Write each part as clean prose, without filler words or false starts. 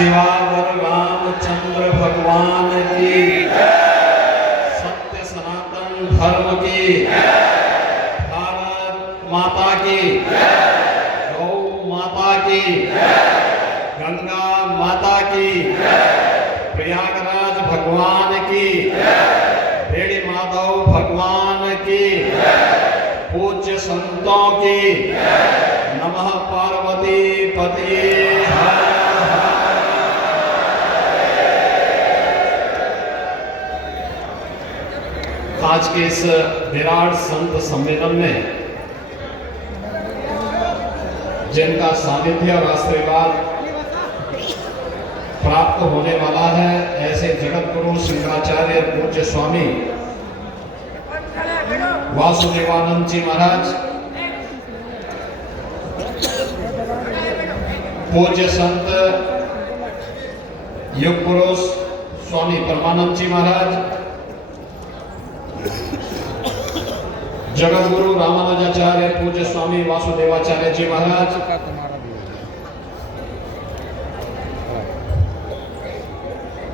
शिवावर रामचंद्र भगवान की, सत्य सनातन धर्म की, भारत माता की, गौ माता की, गंगा माता की, प्रयागराज भगवान की, भेड़ी माधव भगवान की, पूज्य संतों की, नमः पार्वती पति। आज के इस विराट संत सम्मेलन में जिनका सानिध्य और आशीर्वाद प्राप्त होने वाला है, ऐसे जगत गुरु सिंहाचार्य पूज्य स्वामी वासुदेवानंद जी महाराज, पूज्य संत युग पुरुष स्वामी परमानंद जी महाराज, जगत गुरु रामानुजाचार्य पूज्य स्वामी वासुदेवाचार्य जी महाराज,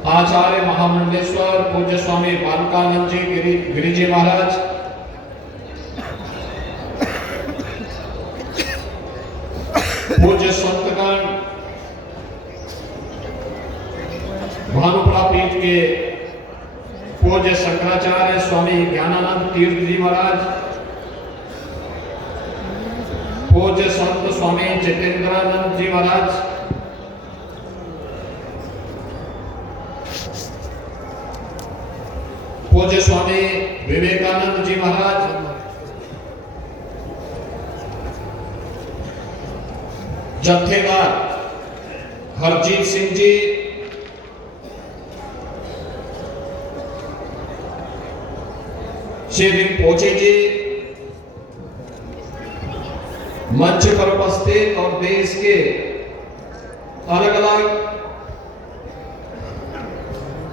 आचार्य महामंडलेश्वर पूज्य स्वामी बालकानंद जी गिरी जी महाराज, पूज्य संतगण, भानुपुरा पीठ के पूज्य शंकराचार्य स्वामी ज्ञानानंद तीर्थ जी महाराज, पूज्य संत स्वामी जितेंद्रानंद जी महाराज, पूज्य स्वामी विवेकानंद जी महाराज, जत्थेदार हरजीत सिंह जी, श्री पोचे जी, मंच पर उपस्थित और देश के अलग अलग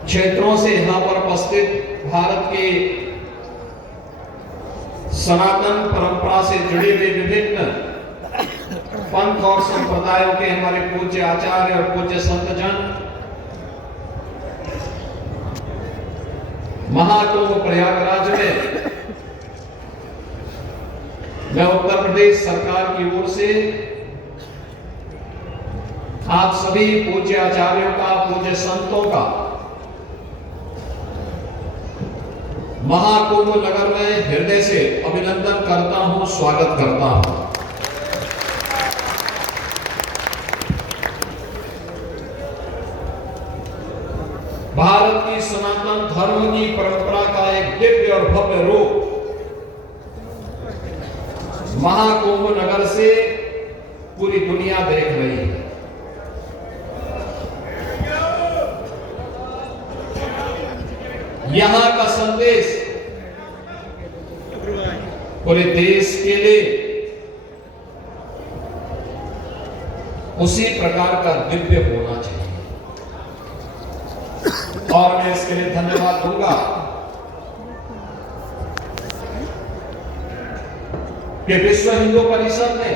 क्षेत्रों से यहां पर उपस्थित भारत के सनातन परंपरा से जुड़े हुए विभिन्न पंथ और संप्रदायों के हमारे पूज्य आचार्य और पूज्य संतजन, महाकुंभ प्रयागराज में मैं उत्तर प्रदेश सरकार की ओर से आप सभी पूज्य आचार्यों का, पूज्य संतों का महाकुंभ नगर में हृदय से अभिनंदन करता हूं, स्वागत करता हूं। भारत की सनातन धर्म की परंपरा का एक दिव्य और भव्य रूप महाकुंभ नगर से पूरी दुनिया देख रही है। यहां का संदेश पूरे देश के लिए उसी प्रकार का दिव्य होना चाहिए और मैं इसके लिए धन्यवाद दूंगा कि विश्व हिंदू परिषद ने,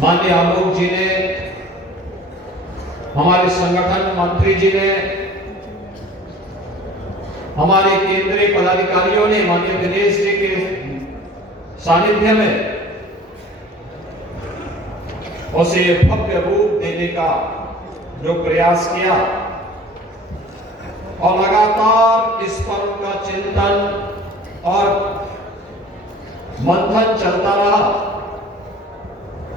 माननीय आलोक जी ने, हमारे संगठन मंत्री जी ने, हमारे केंद्रीय पदाधिकारियों ने माननीय दिनेश जी के सानिध्य में उसे भव्य रूप देने का जो प्रयास किया और लगातार इस पर्व का चिंतन और मंथन चलता रहा।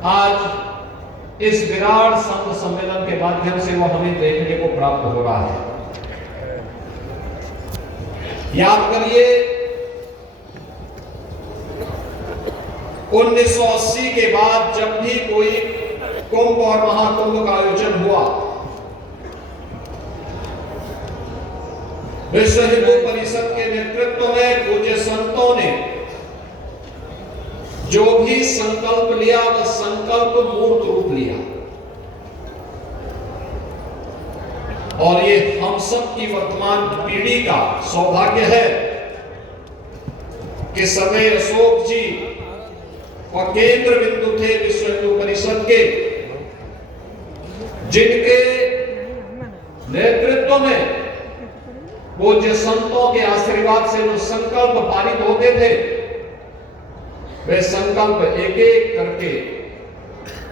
आज इस विराट संत सम्मेलन के माध्यम से वो हमें देखने को प्राप्त हो रहा है। याद करिए 1980 के बाद जब भी कोई कुंभ और महाकुंभ का आयोजन हुआ, विश्व हिंदू परिषद के नेतृत्व में पूज्य संतों ने जो भी संकल्प लिया वह संकल्प मूर्त रूप लिया और ये हम सब की वर्तमान पीढ़ी का सौभाग्य है कि समय अशोक जी और केंद्र बिंदु थे विश्व हिंदू परिषद के, जिनके नेतृत्व में पूज्य संतों के आशीर्वाद से जो संकल्प पारित होते थे, वे संकल्प एक एक करके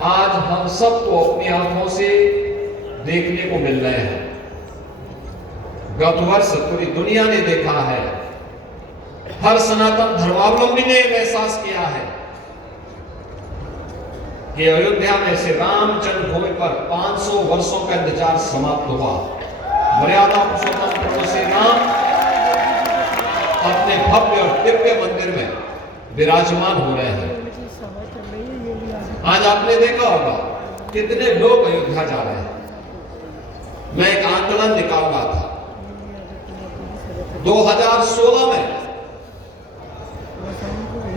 आज हम सबको अपनी आंखों से देखने को मिल रहे हैं। गत वर्ष पूरी दुनिया ने देखा है, हर सनातन धर्मावलंबी ने एहसास किया है कि अयोध्या में श्री राम जन्मभूमि पर 500 वर्षों का इंतजार समाप्त हुआ। मर्यादा पुरुषोत्तम प्रभु श्री राम अपने भव्य और दिव्य मंदिर में विराजमान हो रहे हैं। आज आपने देखा होगा कितने लोग अयोध्या जा रहे हैं। मैं एक आंकलन निकाल रहा था, 2016 में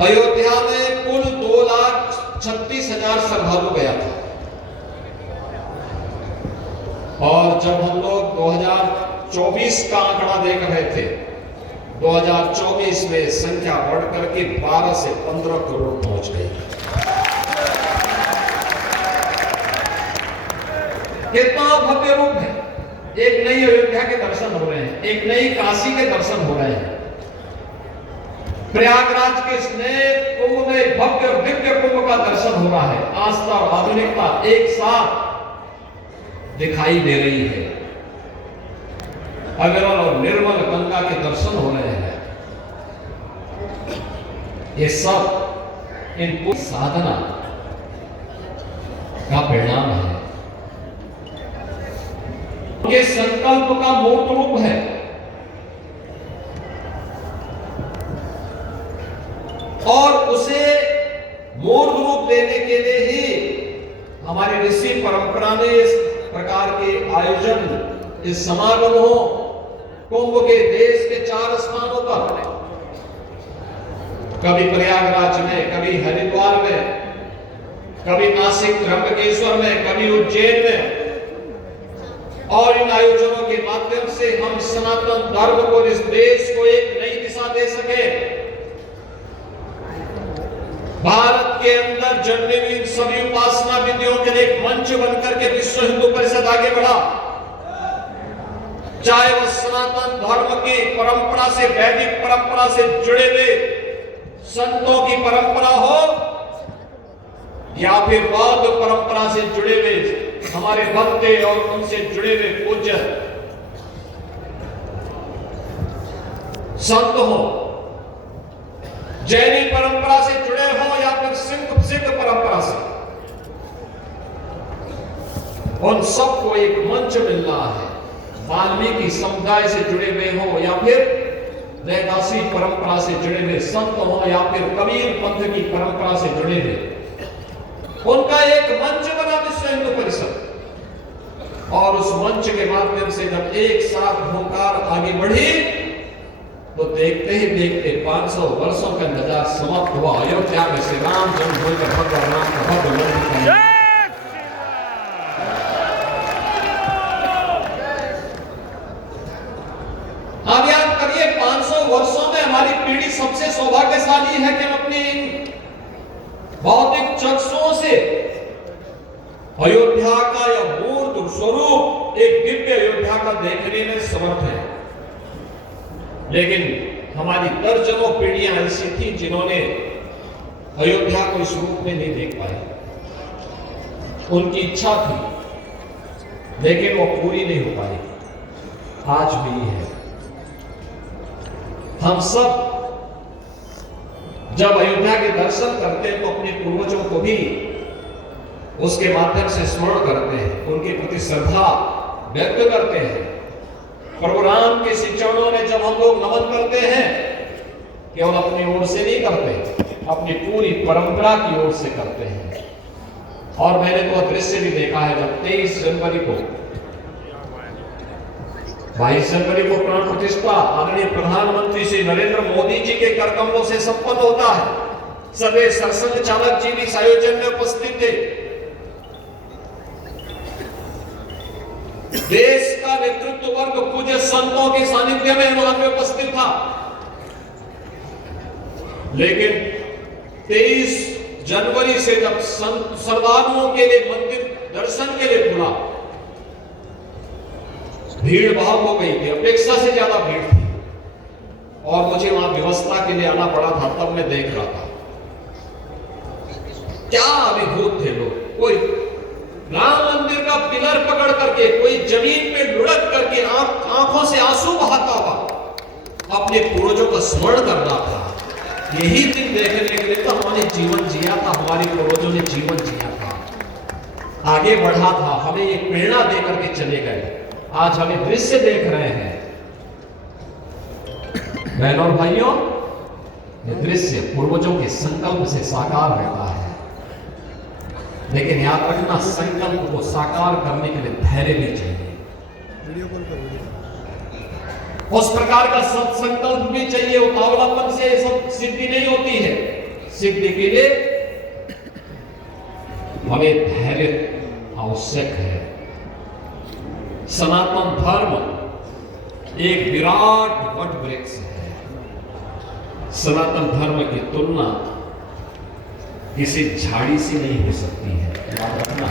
अयोध्या में कुल 2,36,000 श्रद्धालु गया था, और जब हम लोग 2024 का आंकड़ा देख रहे थे, 2024 में संख्या बढ़कर के 12 से 15 करोड़ पहुंच गई। कितना भव्य रूप है। एक नई अयोध्या के दर्शन हो रहे हैं, एक नई काशी के दर्शन हो रहे हैं। प्रयागराज के स्नेह कुंभ में भव्य और दिव्य कुंभ का दर्शन हो रहा है। आस्था और आधुनिकता एक साथ दिखाई दे रही है। अविरल और निर्मल गंगा के दर्शन हो रहे हैं। ये सब इन साधना का परिणाम है, ये संकल्प का मूर्त रूप है। और उसे मूर्त रूप देने के लिए ही हमारी ऋषि परंपरा ने इस प्रकार के आयोजन, इस समागमों, कुंभ के देश के 4 स्थानों पर, कभी प्रयागराज में, कभी हरिद्वार में, कभी नासिक त्र्यंबकेश्वर में, कभी उज्जैन में, और इन आयोजनों के माध्यम से हम सनातन धर्म को, इस देश को एक नई दिशा दे सके। भारत के अंदर जन्मे हुए इन सभी उपासना विधियों के लिए एक मंच बनकर के विश्व हिंदू परिषद आगे बढ़ा। चाहे वह सनातन धर्म की परंपरा से, वैदिक परंपरा से जुड़े हुए संतों की परंपरा हो, या फिर बौद्ध परंपरा से जुड़े हुए हमारे भक्त और उनसे जुड़े हुए पूज्य संत हो, जैनी परंपरा से जुड़े हो या फिर सिख परंपरा से, उन सबको एक मंच मिल रहा है। वाल्मीकि समुदाय से जुड़े हुए हो, या फिर रैदासी परंपरा से जुड़े हुए संत हो, या फिर कबीर पंथ की परंपरा से जुड़े हुए, उनका एक मंच बना विश्व हिंदू परिषद। और उस मंच के माध्यम से जब एक साथ हुंकार आगे बढ़ी, तो देखते ही देखते 500 वर्षों का इंतजार समाप्त हुआ। अयोध्या में श्री राम जन्मभूमि पर भगवान राम का भव्य मंदिर। अब याद करिए, 500 वर्षों में हमारी पीढ़ी सबसे सौभाग्यशाली है कि हम अपनी भौतिक चक्षुओं से अयोध्या का यह मूर्त स्वरूप, एक दिव्य अयोध्या का देखने में समर्थ है। लेकिन हमारी दर्जनों पीढ़ियां ऐसी थी जिन्होंने अयोध्या को इस रूप में नहीं देख पाई। उनकी इच्छा थी, लेकिन वो पूरी नहीं हो पाई। आज भी है। हम सब जब अयोध्या के दर्शन करते हैं तो अपने पूर्वजों को भी उसके माध्यम से स्मरण करते हैं, उनके प्रति श्रद्धा व्यक्त करते हैं। प्रभु राम के श्री चरणों में जब हम लोग नमन करते हैं, केवल अपनी ओर से नहीं करते, अपनी पूरी परंपरा की ओर से करते हैं। और मैंने तो दृश्य भी देखा है, जब 23 जनवरी को 22 जनवरी को प्राण प्रतिष्ठा आदरणीय प्रधानमंत्री श्री नरेंद्र मोदी जी के कर कमलों से संपन्न होता है। सभी सरसंघ चालक जी भी इस आयोजन में उपस्थित थे। देश का नेतृत्व वर्ग पूज्य संतों के सानिध्य में वहां पे उपस्थित था। लेकिन 23 जनवरी से जब श्रद्धालुओं के लिए मंदिर दर्शन के लिए खुला, भीड़ भाव हो गई थी, अपेक्षा से ज्यादा भीड़ थी, और मुझे वहां व्यवस्था के लिए आना पड़ा था। तब मैं देख रहा था क्या अभिभूत थे लोग। कोई राम मंदिर का पिलर पकड़ करके, कोई जमीन पे लुढ़क करके आंखों से आंसू बहाता हुआ अपने पूर्वजों का स्मरण कर रहा था। यही दिन देखने के लिए तो हमने जीवन जिया था, हमारे पूर्वजों ने जीवन जिया था, आगे बढ़ा था, हमें एक प्रेरणा दे करके चले गए। आज हमें दृश्य देख रहे हैं बहनों और भाइयों, ये दृश्य पूर्वजों के संकल्प से साकार होता है। लेकिन याद रखना, संकल्प को साकार करने के लिए धैर्य भी चाहिए, उस प्रकार का सत्संकल्प भी चाहिए। उतावलापन से सब सिद्धि नहीं होती है। सिद्धि के लिए हमें धैर्य आवश्यक है। सनातन धर्म एक विराट वट वृक्ष है। सनातन धर्म की तुलना किसी झाड़ी से नहीं हो सकती है, याद रखना।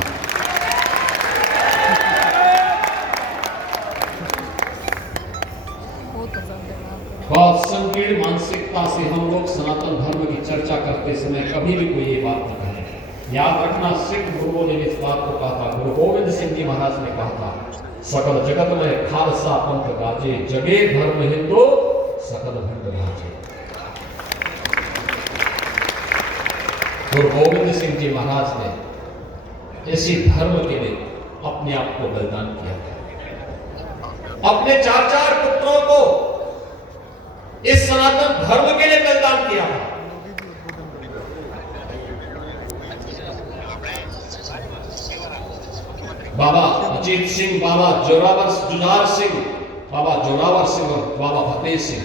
बहुत संकीर्ण मानसिकता से हम लोग सनातन धर्म की चर्चा करते समय कभी भी कोई ये बात नहीं कहे। याद रखना, सिख गुरुओं ने इस बात को कहा था, गुरु गोविंद सिंह जी महाराज ने कहा था, सकल जगत में खालसा पंथ गाजे, जगे धर्म हिंदू सकल भंड राजे। गुरु गोविंद सिंह जी महाराज ने इसी धर्म के लिए अपने आप को बलिदान किया था। अपने 4 पुत्रों को इस सनातन धर्म के लिए बलिदान किया था। बाबा अजीत सिंह, बाबा जुझार सिंह, बाबा जोरावर सिंह और बाबा फतेह सिंह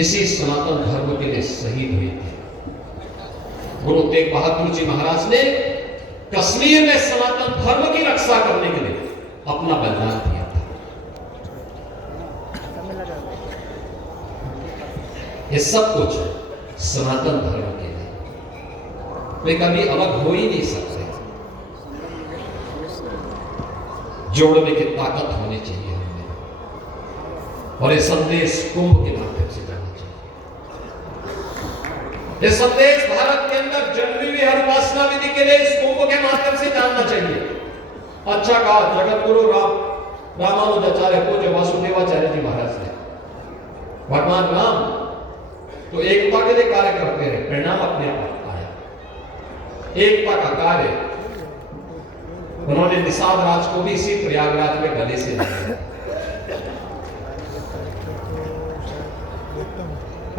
इसी सनातन धर्म के लिए शहीद हुए थे। गुरु तेग बहादुर जी महाराज ने कश्मीर में सनातन धर्म की रक्षा करने के लिए अपना बलिदान दिया था। ये सब कुछ सनातन धर्म के लिए, वे कभी अलग हो ही नहीं सकते। जोड़ने की ताकत होनी चाहिए हमें, और ये संदेश कुंभ के माध्यम से जाना चाहिए। ये संदेश भारत के अंदर जन्मी हुई हर उपासना विधि के लिए इस कुंभ के माध्यम से जानना चाहिए। अच्छा कहा जगत गुरु रामानुजाचार्य पूज्य वासुदेवाचार्य जी महाराज ने, भगवान राम तो एकता के लिए कार्य करते रहे, परिणाम अपने आप आया। एकता का कार्य उन्होंने निषाद राज को भी इसी प्रयागराज में गले से लिया।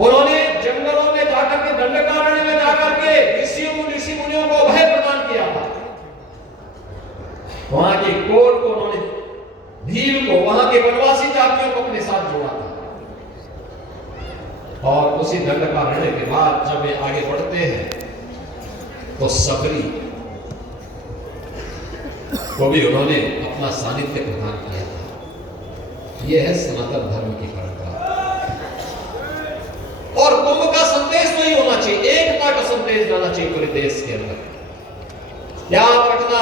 उन्होंने जंगलों में जाकर के, दंडकारण्य में जाकर के ऋषि मुनियों को अभय प्रदान किया था। वहां के कोट को उन्होंने, भील को, वहां के वनवासी जातियों को अपने साथ जोड़ा था। और उसी दंडकारण्य के बाद जब वे आगे बढ़ते हैं तो सबरी को भी उन्होंने अपना सानिध्य प्रदान किया था। यह है सनातन धर्म की परंपरा। और कुंभ का संदेश नहीं होना चाहिए, एकता का संदेश जाना चाहिए पूरे देश के अंदर। याद रखना,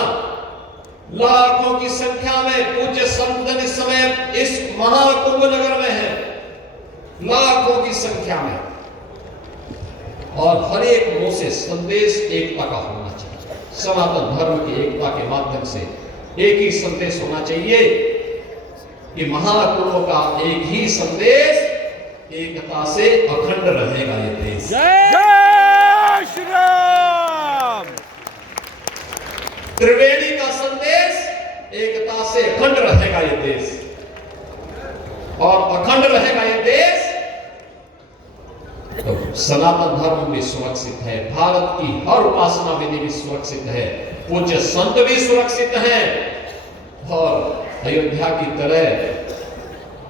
लाखों की संख्या में पूज्य संतन इस समय इस महाकुंभ नगर में है, लाखों की संख्या में, और हर एक मुंह से संदेश एकता का होना चाहिए। सनातन धर्म की एकता के माध्यम से एक ही संदेश होना चाहिए कि महाकुंभ का एक ही संदेश, एकता से अखंड रहेगा ये देश। जय श्री राम। त्रिवेणी का संदेश, एकता से अखंड रहेगा ये देश, और अखंड रहेगा ये देश तो सनातन धर्म भी सुरक्षित है, भारत की हर उपासना विधि भी सुरक्षित है, पूज्य संत भी सुरक्षित हैं, और अयोध्या की तरह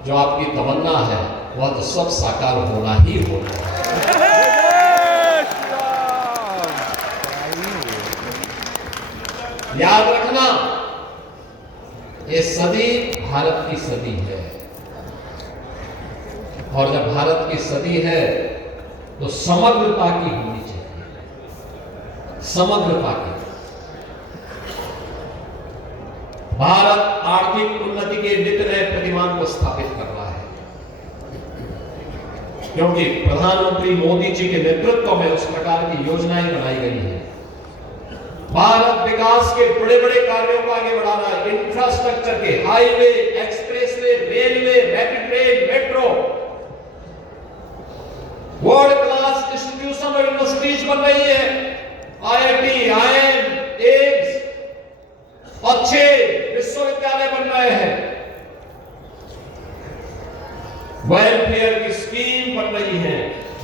जो आपकी तमन्ना है वह तो सब साकार होना ही होना है। याद रखना, ये सदी भारत की सदी है, और जब भारत की सदी है तो समग्रता की होनी चाहिए, समग्रता की। भारत आर्थिक उन्नति के नित्य नए प्रतिमान को स्थापित कर रहा है, क्योंकि प्रधानमंत्री मोदी जी के नेतृत्व में उस प्रकार की योजनाएं बनाई गई हैं। भारत विकास के बड़े बड़े कार्यों को आगे बढ़ा रहा है। इंफ्रास्ट्रक्चर के highway, expressway, railway, rapid rail, metro, world class institution और इंडस्ट्रीज बन रही है। IIT, IIM, एम्स, अच्छे विश्वविद्यालय बन रहे हैं। वेलफेयर की स्कीम बन रही है।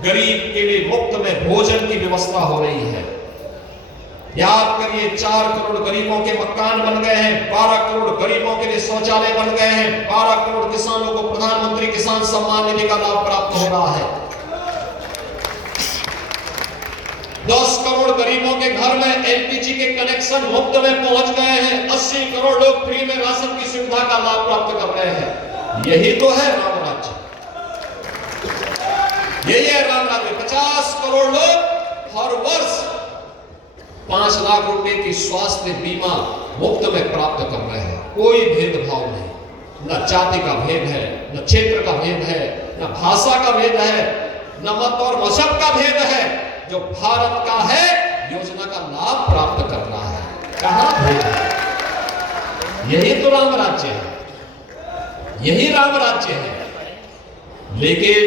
गरीब के लिए मुफ्त में भोजन की व्यवस्था हो रही है। याद करिए, 4 करोड़ गरीबों के मकान बन गए हैं, 12 करोड़ गरीबों के लिए शौचालय बन गए हैं, 12 करोड़ किसानों को प्रधानमंत्री किसान सम्मान निधि का लाभ प्राप्त हो रहा है। 10 करोड़ गरीबों के घर में LPG के कनेक्शन मुफ्त में पहुंच गए हैं। 80 करोड़ लोग फ्री में राशन की सुविधा का लाभ प्राप्त कर रहे हैं। यही तो है राम राज्य, यही है राम राज्य। 50 करोड़ लोग हर वर्ष 5 लाख रुपए की स्वास्थ्य बीमा मुफ्त में प्राप्त कर रहे हैं। कोई भेदभाव नहीं, न जाति का भेद है, न क्षेत्र का भेद है, न भाषा का भेद है, न मत और मजहब का भेद है। जो भारत का है योजना का लाभ प्राप्त कर रहा है, कहां भेद है? यही तो राम राज्य है, यही राम राज्य है। लेकिन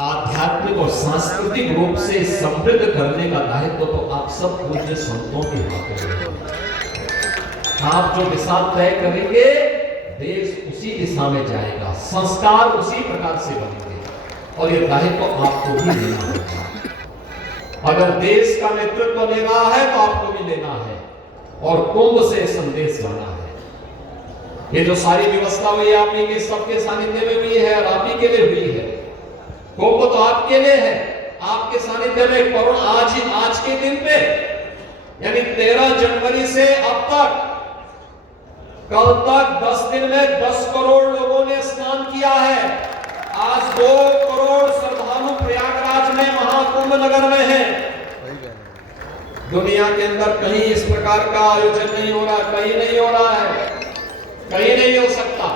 आध्यात्मिक और सांस्कृतिक रूप से समृद्ध करने का दायित्व तो आप सब पूज्य संतों के हाथों में है। आप जो दिशा तय करेंगे, देश उसी दिशा में जाएगा, संस्कार उसी प्रकार से बनेंगे, और ये दायित्व आपको भी लेना होगा। अगर देश का नेतृत्व ले रहा है तो आपको भी लेना है, और कुंभ से संदेश लाना है। ये जो सारी व्यवस्था हुई आप ही के सबके सानिध्य में हुई है और आप ही के लिए हुई है। कुंभ तो आपके लिए है, आपके सानिध्य में करोड़ आज के दिन पे, यानी 13 जनवरी से अब तक, कल तक 10 दिन में 10 करोड़ लोगों ने स्नान किया है। आज 2 करोड़ श्रद्धालु प्रयागराज में महाकुंभ नगर में हैं। दुनिया के अंदर कहीं इस प्रकार का आयोजन नहीं हो रहा, कहीं नहीं हो रहा है, कहीं नहीं हो सकता।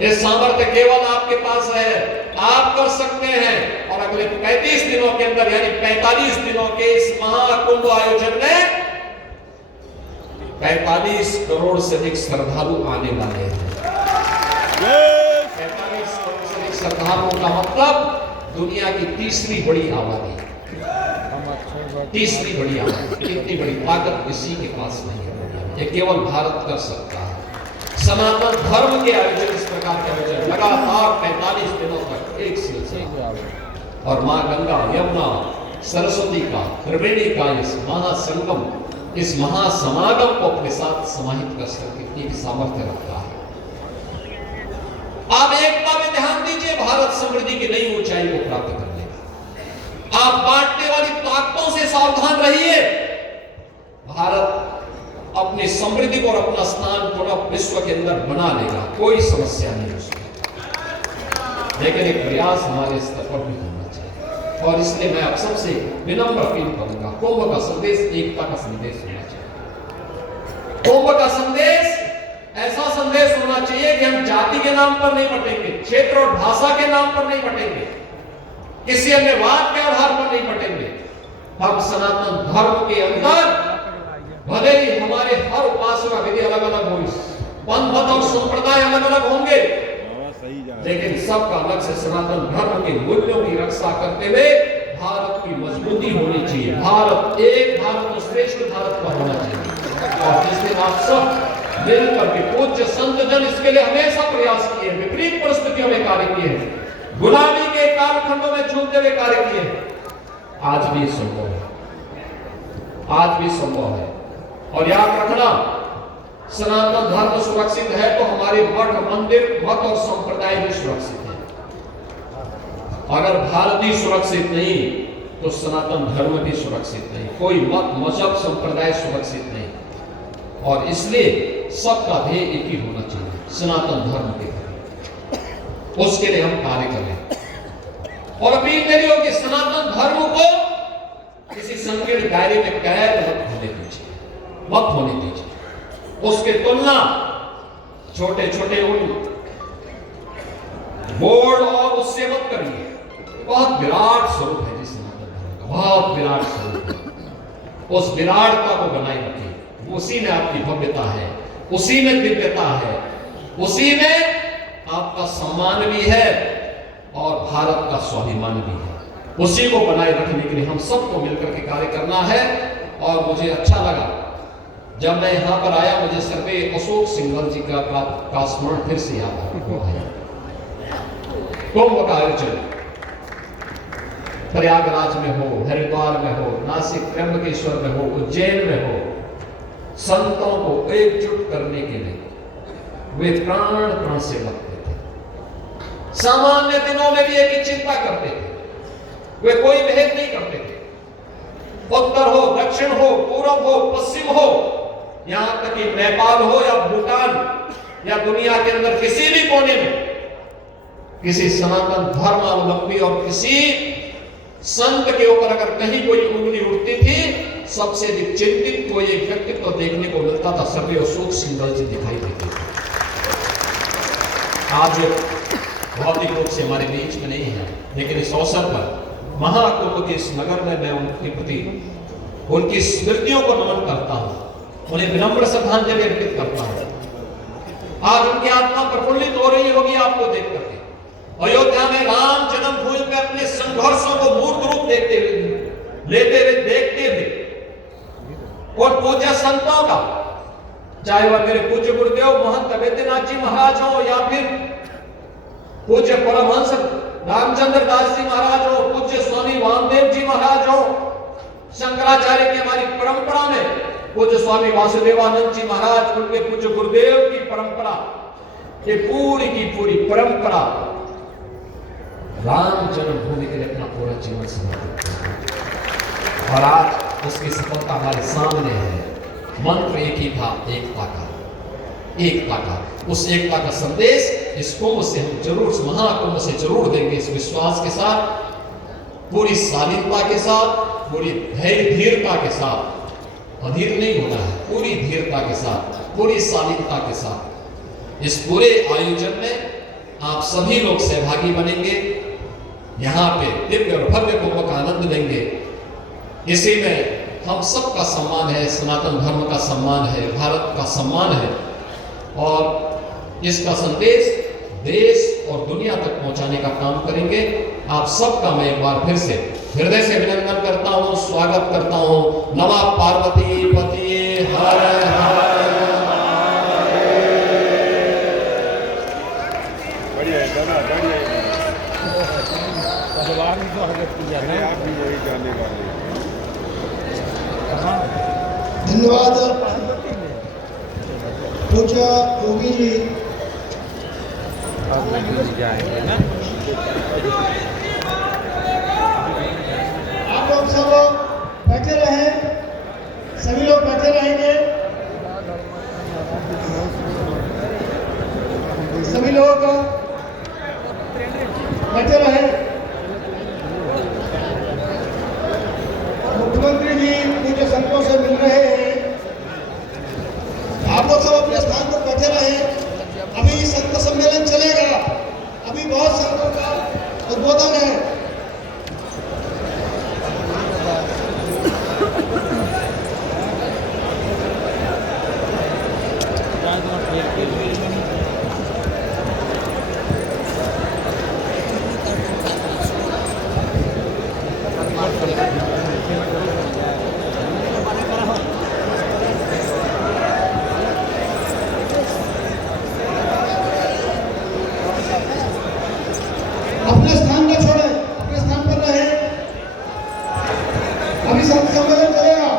ये सामर्थ्य केवल आपके पास है, आप कर सकते हैं। और अगले 35 दिनों के अंदर, यानी 45 दिनों के इस महाकुंभ आयोजन में 45 करोड़ से अधिक श्रद्धालु आने वाले हैं। 45 करोड़ से अधिक श्रद्धालुओं का मतलब दुनिया की तीसरी बड़ी आबादी, तीसरी बड़ी आबादी। इतनी बड़ी ताकत किसी के पास नहीं है, ये केवल भारत कर सकता है। सनातन धर्म के आयोजन, इस प्रकार के आयोजन लगातार 45 दिनों तक एक सिलसिला, और मां गंगा, यमुना, सरस्वती का, त्रिवेणी का इस महासंगम, इस महासमागम को अपने साथ समाहित कर सकने की सामर्थ्य रखता है। आप एकता में ध्यान दीजिए, भारत समृद्धि की नई ऊंचाई को प्राप्त कर लेगा। आप बांटने वाली ताकतों से सावधान रहिए। भारत अपनी समृद्धि और अपना स्थान पूरा विश्व के अंदर बना लेगा, कोई समस्या नहीं उसमें। लेकिन एक प्रयास हमारे स्तर पर भी होना चाहिए, और इसलिए मैं आप सबसे विनम्र अपील करूंगा, कुंभ का संदेश एकता का संदेश होना चाहिए। कुंभ का संदेश ऐसा संदेश होना चाहिए कि हम जाति के नाम पर नहीं बटेंगे, क्षेत्र और भाषा के नाम पर नहीं बटेंगे, किसी अन्य वाद के आधार पर नहीं बटेंगे। हम सनातन धर्म के अंदर भले ही हमारे हर उपासना विधि अलग अलग हो, पंथ और संप्रदाय अलग अलग होंगे, लेकिन सबका लक्ष्य सनातन धर्म के मूल्यों की रक्षा करते हुए भारत की मजबूती होनी चाहिए। भारत एक, भारत श्रेष्ठ भारत का होना चाहिए। और जिस दिन आप सब मिलकर के पूज्य संत जन इसके लिए हमेशा प्रयास किए, विपरीत परिस्थितियों में कार्य किए हैं, गुलामी के कालखंडों में झूलते हुए कार्य किए हैं, आज भी संभव है, आज भी संभव है। और याद रखना, सनातन धर्म सुरक्षित है तो हमारे मठ, मंदिर, मत और संप्रदाय भी सुरक्षित है। अगर भारत ही सुरक्षित नहीं तो सनातन धर्म भी सुरक्षित नहीं, कोई मत, मजहब, संप्रदाय सुरक्षित नहीं। और इसलिए सबका ध्येय एक ही होना चाहिए, सनातन धर्म के प्रति, उसके लिए हम कार्य करें। और अपील मेरी हो कि सनातन धर्म को किसी संकीर्ण दायरे में कैद मत होने दीजिए, मत होने दीजिए। उसके तुलना छोटे छोटे उन बोर्ड और उससे मत करिए। बहुत विराट स्वरूप है जी सनातन धर्म का, बहुत विराट स्वरूप है। उस विराटता को बनाए रखिए। उसी में आपकी भव्यता है, उसी में दिव्यता है, उसी में आपका सम्मान भी है और भारत का स्वाभिमान भी है। उसी को बनाए रखने के लिए हम सबको मिलकर के कार्य करना है। और मुझे अच्छा लगा जब मैं यहां पर आया, मुझे सर्वे अशोक सिंघल जी का स्मरण फिर से याद आया। कुंभ का आयोजन प्रयागराज में हो, हरिद्वार में हो, नासिक त्र्यंबकेश्वर में हो, उज्जैन में हो, संतों को एकजुट करने के लिए वे प्राण से लगते थे। सामान्य दिनों में भी एक ही चिंता करते थे, वे कोई भेद नहीं करते थे। उत्तर हो, दक्षिण हो, पूर्व हो, पश्चिम हो, यहां तक कि नेपाल हो या भूटान या दुनिया के अंदर किसी भी कोने में किसी सनातन धर्मावलंबी और किसी संत के ऊपर अगर कहीं कोई उंगली उठती थी, सबसे अधिक चिंतित कोई एक व्यक्तित्व देखने को मिलता था, सर्वे अशोक सिंघल जी दिखाई देते थे। आज भौतिक रूप से हमारे बीच में नहीं है, लेकिन इस अवसर पर महाकुंभ के इस नगर में मैं उनके प्रति उनकी स्मृतियों को नमन करता हूं, उन्हें विनम्र श्रद्धांजलि अर्पित करता हूं। आज उनकी आत्मा प्रफुल्लित हो रही होगी आपको देख करके। अयोध्या में राम जन्मभूमि पे अपने संघर्षों को मूर्त रूप लेते हुए देखते हुए और पूज्य संतों का, चाहे वह मेरे पूज्य गुरुदेव महंत वैद्यनाथ जी महाराज हो या फिर पूज्य परमहंस रामचंद्र दास जी महाराज हो, पूज्य स्वामी वामदेव जी महाराज हो, शंकराचार्य की हमारी परंपरा में पूज्य स्वामी वासुदेवानंद जी महाराज, उनके पूज्य गुरुदेव की परंपरा, ये पूरी की पूरी परंपरा राम जन्मभूमि के लिए अपना पूरा जीवन समर्पित किया और आज उसकी सफलता हमारे सामने है। मंत्र एक ही था, एकता का, एकता का। उस एकता का संदेश इस कुंभ से हम जरूर, इस महाकुंभ से जरूर देंगे, इस विश्वास के साथ, पूरी शालीनता के साथ, पूरी धैर्य धीरता के साथ। अधीर नहीं होना है, पूरी धीरता के साथ, पूरी शालीनता के साथ इस पूरे आयोजन में आप सभी लोग सहभागी बनेंगे। यहाँ पे दिव्य और भव्य कुंभ का आनंद लेंगे। इसी में हम सबका सम्मान है, सनातन धर्म का सम्मान है, भारत का सम्मान है और इसका संदेश देश और दुनिया तक पहुंचाने का काम करेंगे। आप सबका मैं एक बार फिर से हृदय से अभिनंदन करता हूं, स्वागत करता हूं। नमः पार्वती पति हर हर। धन्यवाद पूज्य योगी जी। आप लोग सब बैठे रहे, सभी लोग बैठे रहेंगे, सभी लोग बैठे रहे। मुख्यमंत्री जी पूज्य संतों से मिल रहे हैं, आप लोग सब अपने स्थान पर बैठे रहे। अभी संत सम्मेलन चलेगा, अभी बहुत संतों का उद्बोधन है। अपने स्थान न छोड़े, अपने स्थान पर रहे। अभी संत सम्मेलन चलेगा।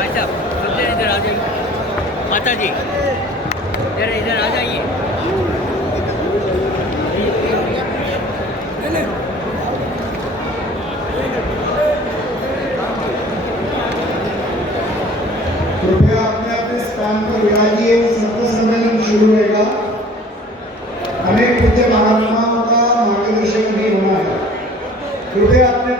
भाई साहब सबसे इधर आ जाइए माता जी जरा इधर आ जाइए कृपया अपने अपने स्थान पर विराजिए संत सम्मेलन शुरू रहेगा अनेक पूज्य महात्माओं का मार्गदर्शन भी होना है कृपया अपने